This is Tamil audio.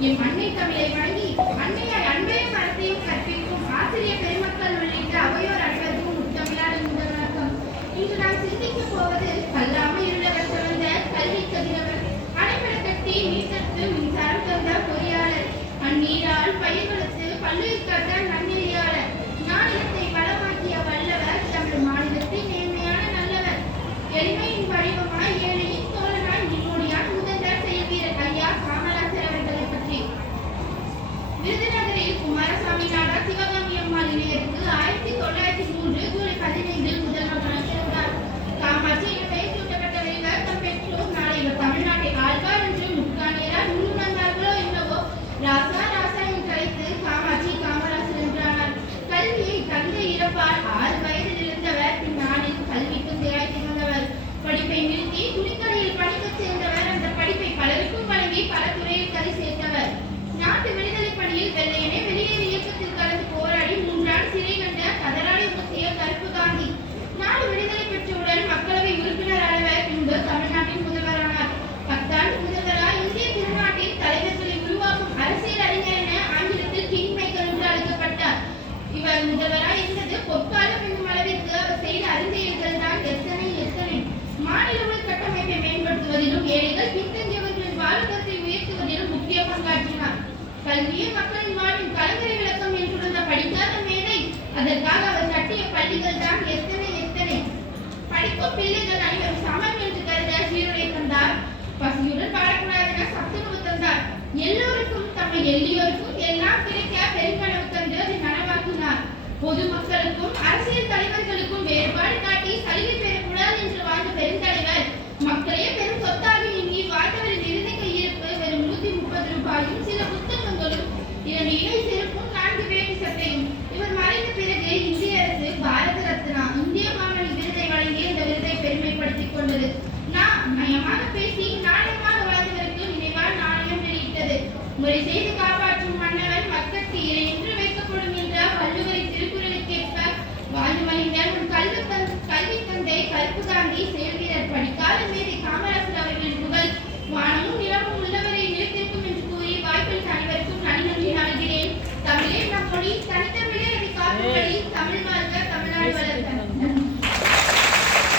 என் மண்ணை தமிழை வழங்கி அன்னையாய் அன்பையும் அறத்தையும் கற்பிக்கும் ஆசிரிய பெருமக்கள் கல்வியே மக்களின் வாழ்வின் கலங்கரை விளக்கம் என்றுணர்ந்த படிக்காத மேதை அதற்காக அவர் கட்டிய பள்ளிகள் தான் எத்தனை எத்தனை. படிக்கும் பிள்ளைகள் அனைவரும் சமம் என்று கருத சீருடை தந்தார். பசியுடன் பாடக்கூடாதென சத்துணவு தந்தார். எல்லோருக்கும் தம்மை எல்லியோருக்கும் எல்லாம் கிடைக்க பெருங்கனவு தந்து முறை செய்து காப்பாற்றும் மன்னவன் மக்களுக்கு இறை என்று வைக்கப்படும் என்றார் வள்ளுவரை திருக்குறளுக்கேற்ப வாழ்ந்து மகிழ்ந்தார் உன் கல்வி கல்வி தந்தை கருப்பு காந்தி செயல்கிறார் படிக்காத மேதை காமராசர் அவர்களின் புகழ் வானமும் நிலமும் உள்ளவரை நிலைத்திருக்கும் என்று கூறி வாய்ப்பில் அனைவருக்கும் நன்றி நல்கிறேன் தமிழே நம் மொழி தனித்தமிழே அதை காக்கும்படி தமிழ் வாழ்க தமிழ்நாடு வளர்க்க